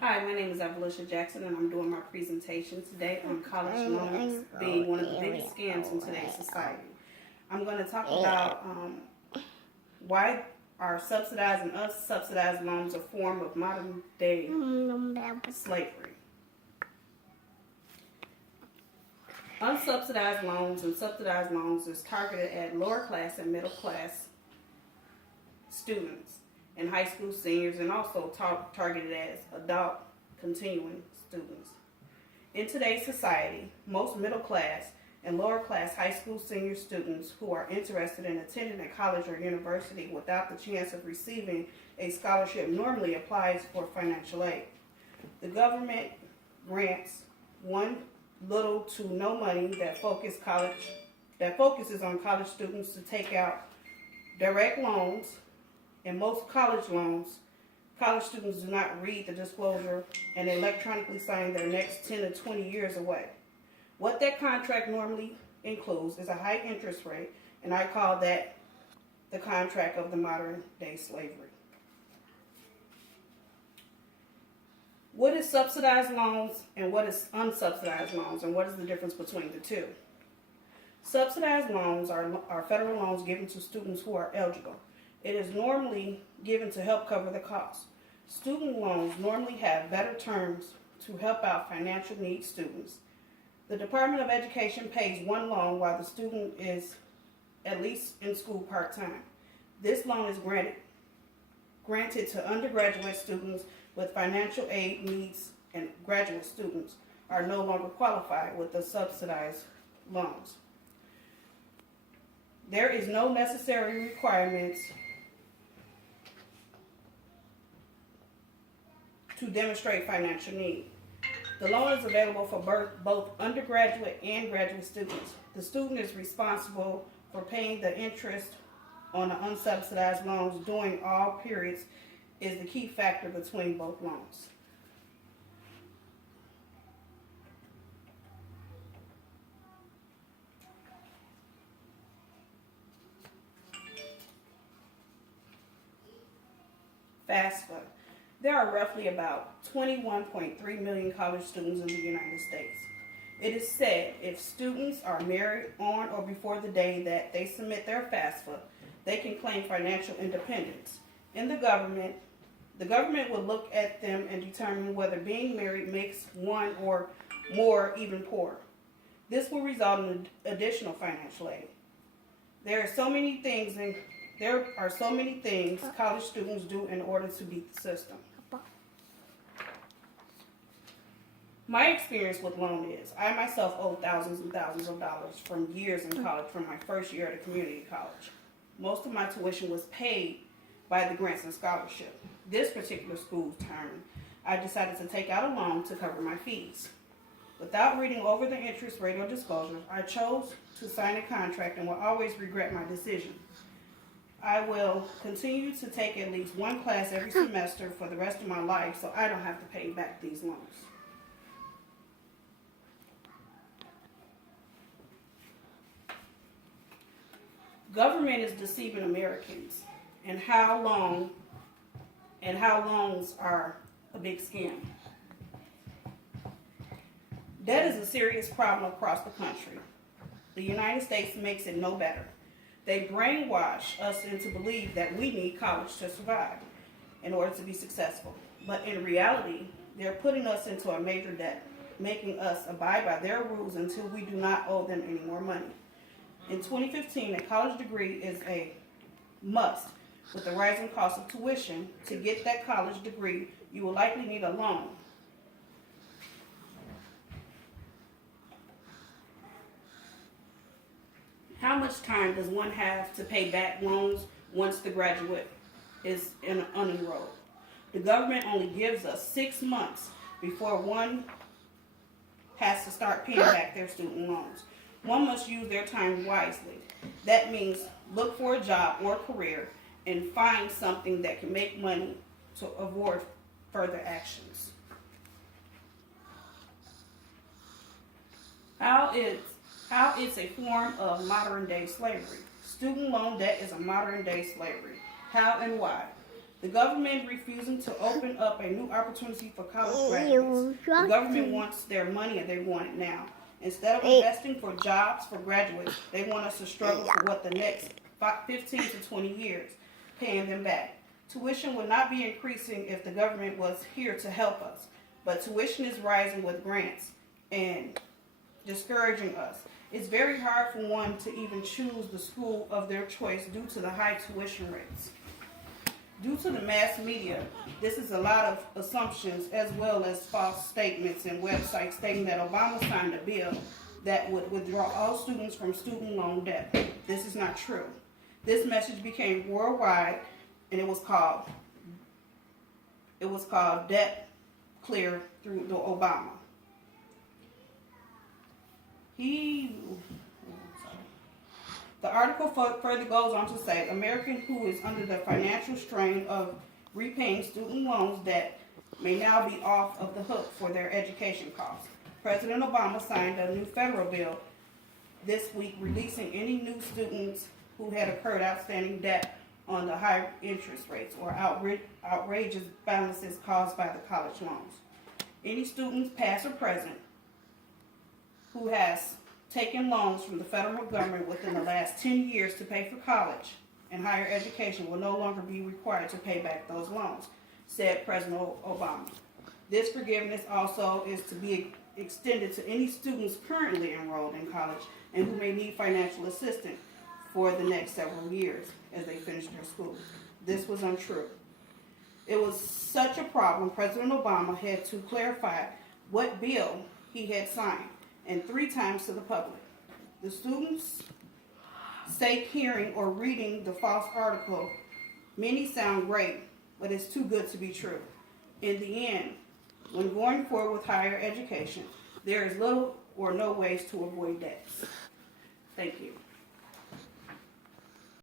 Hi, my name is Evelisha Jackson, and I'm doing my presentation today on college loans being one of the biggest scams in today's society. I'm going to talk about why are subsidized and unsubsidized loans a form of modern day slavery. Unsubsidized loans and subsidized loans is targeted at lower class and middle class students and high school seniors, and also targeted as adult continuing students. In today's society, most middle class and lower class high school senior students who are interested in attending a college or university without the chance of receiving a scholarship normally applies for financial aid. The government grants one little to no money that focuses on college students to take out direct loans. In most college loans, college students do not read the disclosure and electronically sign their next 10 to 20 years away. What that contract normally includes is a high interest rate, and I call that the contract of the modern day slavery. What is subsidized loans and what is unsubsidized loans, and what is the difference between the two? Subsidized loans are federal loans given to students who are eligible. It is normally given to help cover the cost. Student loans normally have better terms to help out financial needs students. The Department of Education pays one loan while the student is at least in school part-time. This loan is granted to undergraduate students with financial aid needs, and graduate students are no longer qualified with the subsidized loans. There is no necessary requirements to demonstrate financial need. The loan is available for both undergraduate and graduate students. The student is responsible for paying the interest on the unsubsidized loans during all periods is the key factor between both loans. FAFSA. There are roughly about 21.3 million college students in the United States. It is said if students are married on or before the day that they submit their FAFSA, they can claim financial independence. In the government will look at them and determine whether being married makes one or more even poorer. This will result in additional financial aid. There are so many things college students do in order to beat the system. My experience with loan is, I myself owe thousands and thousands of dollars from years in college from my first year at a community college. Most of my tuition was paid by the grants and scholarship. This particular school term, I decided to take out a loan to cover my fees. Without reading over the interest rate or disclosure, I chose to sign a contract and will always regret my decision. I will continue to take at least one class every semester for the rest of my life so I don't have to pay back these loans. Government is deceiving Americans, and how loans are a big scam. Debt is a serious problem across the country. The United States makes it no better. They brainwash us into believe that we need college to survive in order to be successful. But in reality, they're putting us into a major debt, making us abide by their rules until we do not owe them any more money. In 2015, a college degree is a must. With the rising cost of tuition, to get that college degree, you will likely need a loan. How much time does one have to pay back loans once the graduate is unenrolled? The government only gives us 6 months before one has to start paying back their student loans. One must use their time wisely. That means look for a job or career and find something that can make money to avoid further actions. How it's a form of modern day slavery. Student loan debt is a modern day slavery. How and why? The government refusing to open up a new opportunity for college graduates. The government wants their money and they want it now. Instead of investing for jobs for graduates, they want us to struggle for what the next 15 to 20 years, paying them back. Tuition would not be increasing if the government was here to help us, but tuition is rising with grants and discouraging us. It's very hard for one to even choose the school of their choice due to the high tuition rates. Due to the mass media, this is a lot of assumptions as well as false statements and websites stating that Obama signed a bill that would withdraw all students from student loan debt. This is not true. This message became worldwide, and it was called Debt Clear through the Obama. The article further goes on to say, American who is under the financial strain of repaying student loans debt may now be off of the hook for their education costs. President Obama signed a new federal bill this week releasing any new students who had incurred outstanding debt on the high interest rates or outrageous balances caused by the college loans. Any students, past or present, who has taken loans from the federal government within the last 10 years to pay for college and higher education will no longer be required to pay back those loans, said President Obama. This forgiveness also is to be extended to any students currently enrolled in college and who may need financial assistance for the next several years as they finish their school. This was untrue. It was such a problem, President Obama had to clarify what bill he had signed, and 3 times to the public. The students say hearing or reading the false article, many sound great, but it's too good to be true. In the end, when going forward with higher education, there is little or no ways to avoid debts. Thank you.